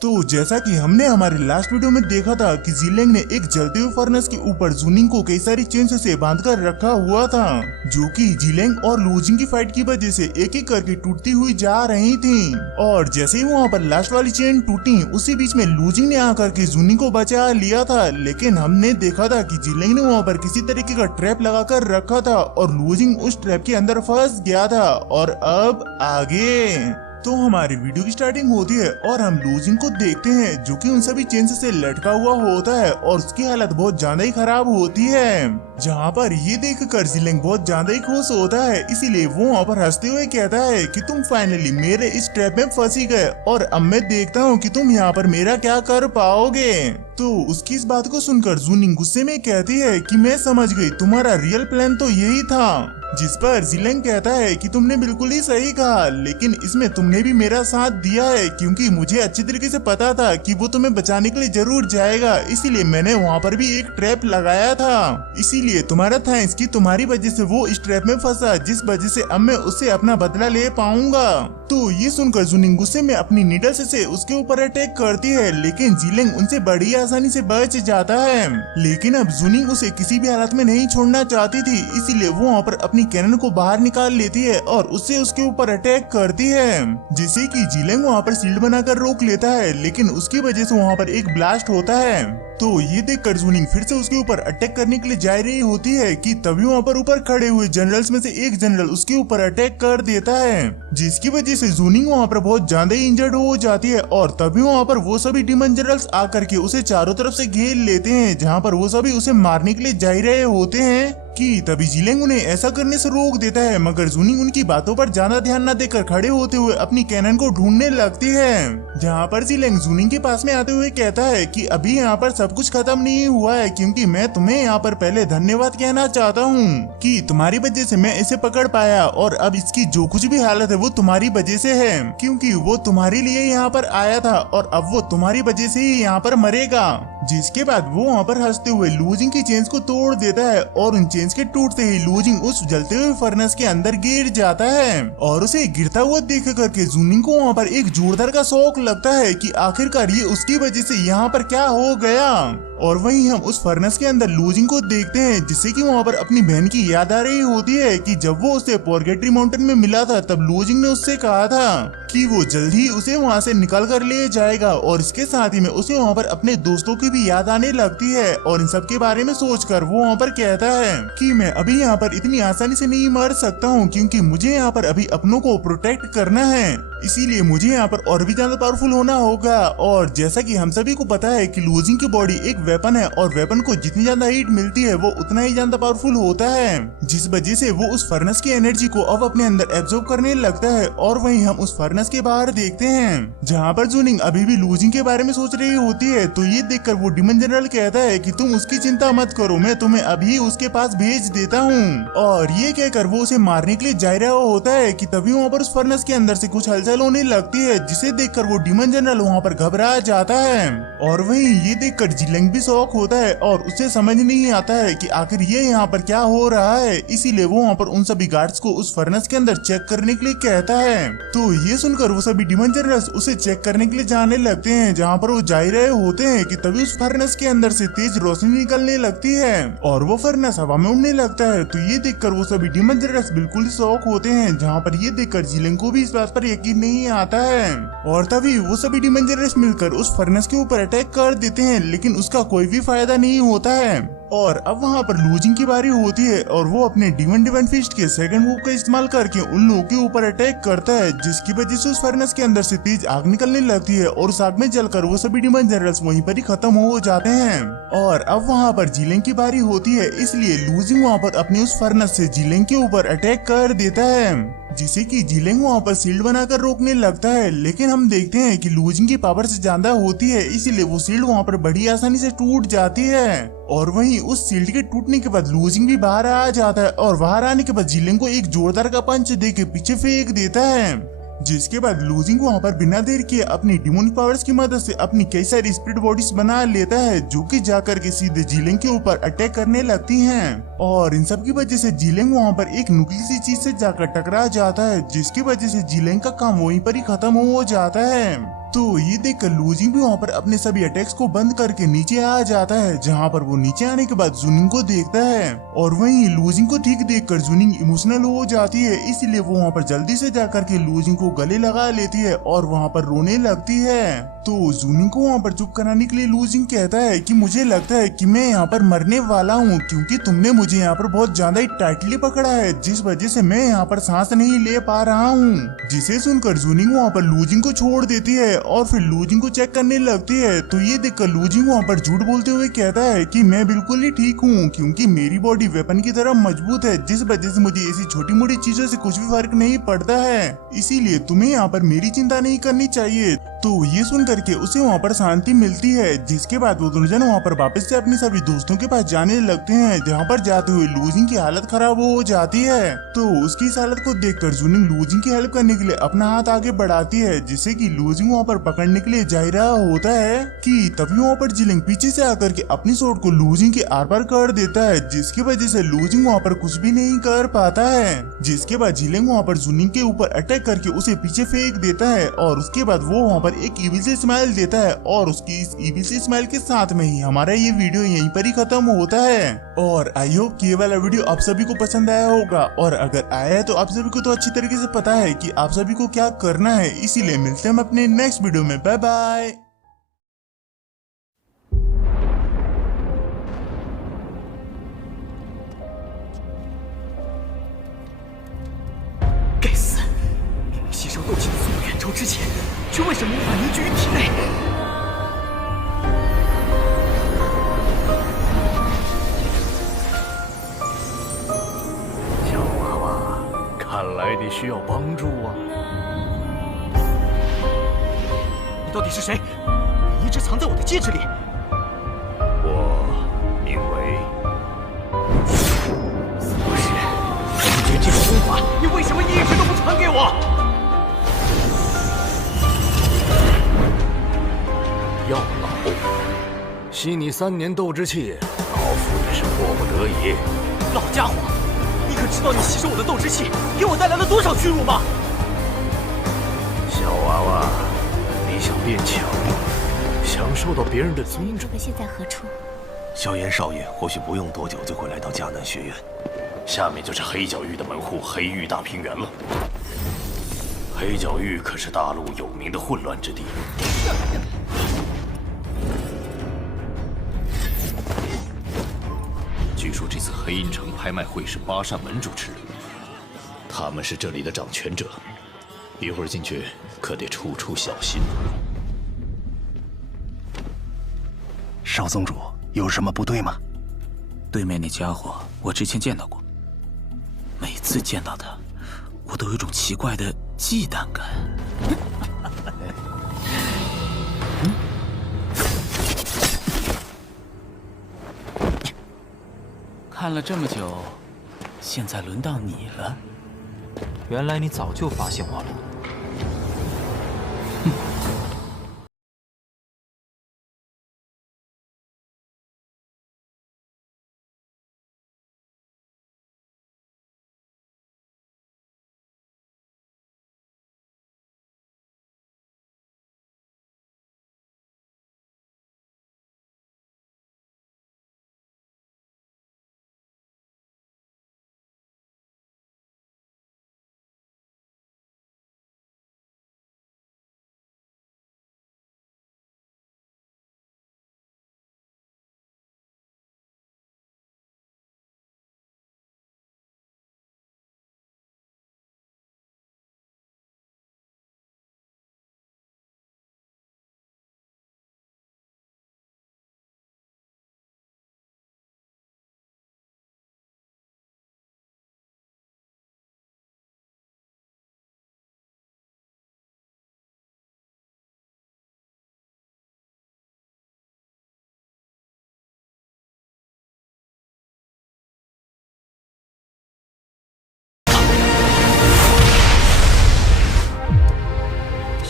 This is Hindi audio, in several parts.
तो जैसा कि हमने हमारे लास्ट वीडियो में देखा था कि जीलेंग ने एक जलते हुए फर्नेस के ऊपर जूनिंग को कई सारी चेन से बांध कर रखा हुआ था, जो कि जीलेंग और लूजिंग की फाइट की वजह से एक एक करके टूटती हुई जा रही थी। और जैसे ही वहाँ पर लास्ट वाली चेन टूटी, उसी बीच में लूजिंग ने आकर के जूनिंग को बचा लिया था। लेकिन हमने देखा था कि जीलेंग ने वहाँ पर किसी तरीके का ट्रैप लगा कर रखा था और लूजिंग उस ट्रैप के अंदर फंस गया था। और अब आगे तो हमारी वीडियो की स्टार्टिंग होती है और हम लूजिंग को देखते हैं, जो कि उन सभी चेन से लटका हुआ होता है और उसकी हालत बहुत ज्यादा ही खराब होती है। जहाँ पर ये देखकर जीलेंग बहुत ज्यादा ही खुश होता है, इसीलिए वो वहाँ पर हंसते हुए कहता है कि तुम फाइनली मेरे इस ट्रैप में फंसी गए और अब मैं देखता हूँ कि तुम यहाँ पर मेरा क्या कर पाओगे। तो उसकी इस बात को सुनकर जूनिंग गुस्से में कहती है कि मैं समझ गई, तुम्हारा रियल प्लान तो यही था। जिस पर जीलेंग कहता है कि तुमने बिल्कुल ही सही कहा, लेकिन इसमें तुमने भी मेरा साथ दिया है, क्योंकि मुझे अच्छी तरीके से पता था कि वो तुम्हें बचाने के लिए जरूर जाएगा, इसीलिए मैंने वहाँ पर भी एक ट्रैप लगाया था। इसीलिए तुम्हारा थैंक्स कि तुम्हारी वजह से वो इस ट्रैप में फंसा, जिस वजह से अब मैं उससे अपना बदला ले पाऊंगा। तो ये सुनकर जूनिंग गुस्से में अपनी नीडल से उसके ऊपर अटैक करती है, लेकिन जीलेंग उनसे बड़ी आसानी से बच जाता है। लेकिन अब जूनिंग उसे किसी भी हालत में नहीं छोड़ना चाहती थी, इसीलिए वो वहाँ पर अपनी कैनन को बाहर निकाल लेती है और उससे उसके ऊपर अटैक करती है, जिससे कि जीलेंग वहाँ पर शील्ड बनाकर रोक लेता है। लेकिन उसकी वजह से वहाँ पर एक ब्लास्ट होता है। तो ये देखकर जूनिंग फिर से उसके ऊपर अटैक करने के लिए जा रही होती है कि तभी वहाँ पर ऊपर खड़े हुए जनरल्स में से एक जनरल उसके ऊपर अटैक कर देता है, जिसकी वजह से जूनिंग वहाँ पर बहुत ज्यादा ही इंजर्ड हो जाती है। और तभी वहाँ पर वो सभी डीमन जनरल्स आकर के उसे चारों तरफ से घेर लेते हैं, जहाँ पर वो सभी उसे मारने के लिए जा रहे होते हैं कि तभी जीलेंग उन्हें ऐसा करने से रोक देता है। मगर जूनिंग उनकी बातों पर ज्यादा ध्यान न देकर खड़े होते हुए अपनी कैनन को ढूंढने लगती है, जहाँ पर जीलेंग जूनिंग के पास में आते हुए कहता है कि अभी यहाँ पर सब कुछ खत्म नहीं हुआ है, क्योंकि मैं तुम्हें यहाँ पर पहले धन्यवाद कहना चाहता हूँ कि तुम्हारी वजह से मैं इसे पकड़ पाया, और अब इसकी जो कुछ भी हालत है वो तुम्हारी वजह से है, क्योंकि वो तुम्हारे लिए यहाँ पर आया था और अब वो तुम्हारी वजह से ही यहाँ पर मरेगा। जिसके बाद वो वहाँ पर हंसते हुए लूजिंग की चेन्स को तोड़ देता है और उन चेन्स के टूटते ही लूजिंग उस जलते हुए फर्नेस के अंदर गिर जाता है। और उसे गिरता हुआ देख करके जूनिंग को वहाँ पर एक जोरदार का शौक लगता है कि आखिरकार ये उसकी वजह से यहाँ पर क्या हो गया। और वहीं हम उस फर्नेस के अंदर लूजिंग को देखते हैं, जिससे कि वहाँ पर अपनी बहन की याद आ रही होती है कि जब वो उसे पोर्गेटरी माउंटेन में मिला था, तब लूजिंग ने उससे कहा था कि वो जल्द ही उसे वहाँ से निकाल कर ले जाएगा। और इसके साथ ही में उसे वहाँ पर अपने दोस्तों की भी याद आने लगती है, और इन सब के बारे में सोचकर वो वहाँ पर कहता है कि मैं अभी यहाँ पर इतनी आसानी से नहीं मर सकता हूँ, क्योंकि मुझे यहाँ पर अभी अपनों को प्रोटेक्ट करना है, इसीलिए मुझे यहाँ पर और भी ज्यादा पावरफुल होना होगा। और जैसा कि हम सभी को पता है कि लूजिंग की बॉडी एक वेपन है, और वेपन को जितनी ज्यादा हीट मिलती है वो उतना ही ज्यादा पावरफुल होता है, जिस वजह से वो उस फर्नेस की एनर्जी को अब अपने अंदर एब्जॉर्ब करने लगता है। और वहीं हम उस फर्नेस के बाहर देखते हैं, जहाँ पर जूनिंग अभी भी लूजिंग के बारे में सोच रही होती है। तो ये देखकर वो डीमन जनरल कहता है कि तुम उसकी चिंता मत करो, मैं तुम्हें अभी उसके पास भेज देता हूँ। और ये कहकर वो उसे मारने के लिए जा रहा होता है कि तभी वहाँ पर उस फर्नेस के अंदर से कुछ हलचल होने लगती है, जिसे देखकर वो डीमन जनरल वहाँ पर घबरा जाता है। और वहीं ये देखकर जीलेंग भी शॉक होता है और उसे समझ नहीं आता है कि आखिर ये यहाँ पर क्या हो रहा है, इसीलिए वो वहाँ पर उन सभी गार्ड्स को उस फर्नेस के अंदर चेक करने के लिए कहता है। तो ये सुनकर वो सभी डीमन जनरल्स उसे चेक करने के लिए जाने लगते हैं, जहाँ पर वो जा रहे होते हैं कि तभी उस फर्नेस के अंदर से तेज रोशनी निकलने लगती है और वो फर्नेस हवा में उड़ने लगता है। तो ये देखकर वो सभी डीमन जनरल्स बिल्कुल ही शॉक होते हैं, जहाँ पर ये देखकर जीलेंग को भी इस बात पर यकीन नहीं आता है। और तभी वो सभी डीमन जनरल्स मिलकर उस फर्नेस के ऊपर अटैक कर देते हैं, लेकिन उसका कोई भी फायदा नहीं होता है। और अब वहाँ पर लूजिंग की बारी होती है और वो अपने डिवाइन फिस्ट के सेकंड मूव का इस्तेमाल करके उन लोगों के ऊपर अटैक करता है, जिसकी वजह से उस फर्नेस के अंदर से तेज आग निकलने लगती है और उस आग में जलकर वो सभी डिवाइन जनरल्स वहीं पर ही खत्म हो जाते हैं। और अब वहाँ पर जीलेंग की बारी होती है, इसलिए लूजिंग वहाँ पर अपने उस फर्नेस से जीलेंग के ऊपर अटैक कर देता है, जिसे कि जीलेंग वहाँ पर शील्ड बनाकर रोकने लगता है। लेकिन हम देखते हैं कि लूजिंग की पावर से ज्यादा होती है, इसीलिए वो शील्ड वहाँ पर बड़ी आसानी से टूट जाती है। और वहीं उस शील्ड के टूटने के बाद लूजिंग भी बाहर आ जाता है और बाहर आने के बाद जीलेंग को एक जोरदार का पंच देके पीछे फेंक देता है, जिसके बाद लूजिंग वहाँ पर बिना देर किए अपनी डिमोनिक पावर्स की मदद से अपनी कई सारी स्पिरिट बॉडीज बना लेता है, जो कि जाकर के सीधे जीलेंग के ऊपर अटैक करने लगती हैं। और इन सब की वजह से जीलेंग वहाँ पर एक नुकीली सी चीज से जाकर टकरा जाता है, जिसकी वजह से जीलेंग का काम वहीं पर ही खत्म हो जाता है। तो ये देखकर लूजिंग भी वहाँ पर अपने सभी अटैक्स को बंद करके नीचे आ जाता है, जहाँ पर वो नीचे आने के बाद जुनिंग को देखता है और वहीं लूजिंग को ठीक देखकर जुनिंग इमोशनल हो जाती है, इसलिए वो वहाँ पर जल्दी से जाकर के लूजिंग को गले लगा लेती है और वहाँ पर रोने लगती है। तो जुनिंग को वहाँ पर चुप कराने के लिए लूजिंग कहता है कि मुझे लगता है कि मैं यहाँ पर मरने वाला हूँ, क्योंकि तुमने मुझे यहाँ पर बहुत ज्यादा ही टाइटली पकड़ा है, जिस वजह से मैं यहाँ पर सांस नहीं ले पा रहा हूँ। जिसे सुनकर जुनिंग वहाँ पर लूजिंग को छोड़ देती है और फिर लूजिंग को चेक करने लगती है। तो ये देखकर लूजिंग वहाँ पर झूठ बोलते हुए कहता है कि मैं बिल्कुल ही ठीक हूँ, क्योंकि मेरी बॉडी वेपन की तरह मजबूत है, जिस वजह से मुझे ऐसी छोटी मोटी चीजों से कुछ भी फर्क नहीं पड़ता है, इसीलिए तुम्हें यहाँ पर मेरी चिंता नहीं करनी चाहिए। तो ये सुन करके उसे वहाँ पर शांति मिलती है, जिसके बाद वो दोनों जन वहाँ पर वापस से अपने सभी दोस्तों के पास जाने लगते हैं, जहाँ पर जाते हुए लूजिंग की हालत खराब हो जाती है। तो उसकी इस हालत को देखकर जुनिंग लूजिंग की हेल्प करने के लिए अपना हाथ आगे बढ़ाती है, जिससे कि लूजिंग वहाँ पर पकड़ने के लिए जा रहा होता है कि तभी वहाँ पर जिलेंग पीछे से आकर के अपनी सोट को लूजिंग के आर पार कर देता है, जिसकी वजह से लूजिंग वहाँ पर कुछ भी नहीं कर पाता है। जिसके बाद जिलेंग वहाँ पर जुनिंग के ऊपर अटैक करके उसे पीछे फेंक देता है और उसके बाद वो वहाँ पर एक ईविल से स्माइल देता है और उसकी इस ईविल से स्माइल के साथ में ही हमारा ये वीडियो यहीं पर ही खत्म होता है। और आई होप कि ये वाला वीडियो आप सभी को पसंद आया होगा, और अगर आया है तो आप सभी को तो अच्छी तरीके से पता है कि आप सभी को क्या करना है, इसीलिए मिलते हैं हम अपने नेक्स्ट वीडियो में। बाय बाय।该死！吸收斗气的速度远超之前，却为什么无法凝聚于体内？小娃娃，看来你需要帮助啊！你到底是谁？你一直藏在我的戒指里。我名为不是，你觉这个功法，你为什么一直都不传给我？药老，吸你3年斗之气，老夫也是迫不得已。老家伙，你可知道你吸收我的斗之气给我带来了多少屈辱吗？小娃娃，你想变强，想受到别人的尊重。你们现在何处？萧炎少爷或许不用多久就会来到迦南学院，下面就是黑角域的门户黑域大平原了。黑角域可是大陆有名的混乱之地。据说这次黑阴城拍卖会是8扇门主持的，他们是这里的掌权者，一会儿进去可得处处小心。少宗主，有什么不对吗？对面那家伙，我之前见到过，每次见到他，我都有种奇怪的忌惮感。看了这么久，现在轮到你了。原来你早就发现我了。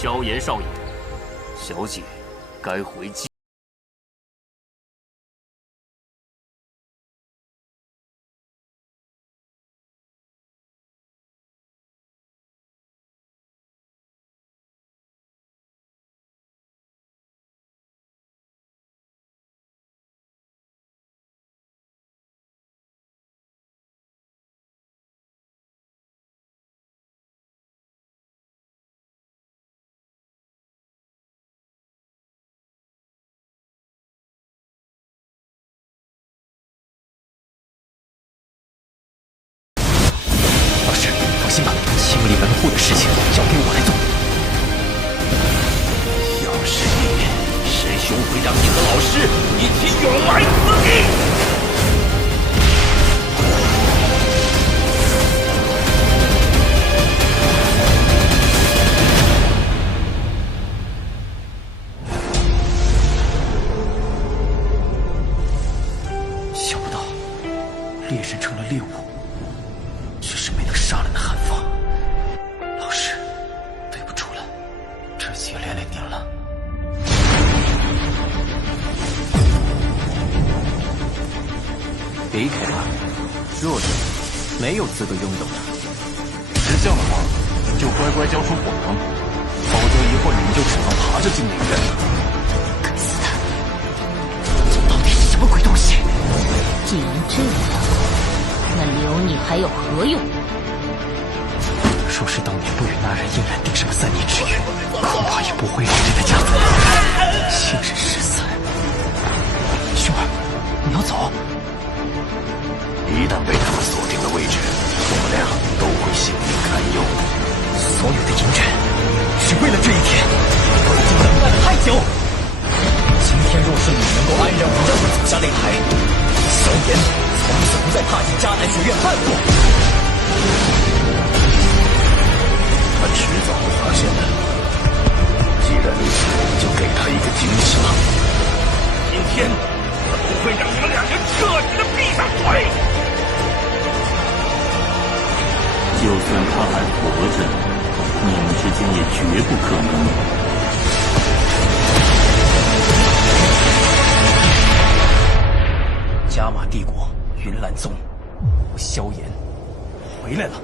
萧炎少爷，小姐该回继。事情交给我来做。要是你，师兄会让你和老师一起永埋此地。想不到，猎人成了猎物，却是没能杀了那韩放。老师，对不住了，这次也连累您了。离开他，弱者没有资格拥有的。是这样的话，就乖乖交出火能，否则一会儿你们就只能爬着进领院了。该死的！这到底是什么鬼东西？既然这样，那留你还有何用？若是当年不与那人硬然定上3年之约，恐怕也不会让这个家族亲人失散。兄儿，你要走？一旦被他们锁定了位置，我们俩都会性命堪忧。所有的隐忍，是为了这一天。我已经等待了太久。今天若是你能够安然无恙地走下擂台，萧炎从此不再踏进迦南学院半步。他迟早会发现的。既然如此，就给他一个惊喜吧。今天，我不会让你们两人彻底的闭上嘴。就算他还活着，你们之间也绝不可能。加玛帝国云岚宗，萧炎回来了。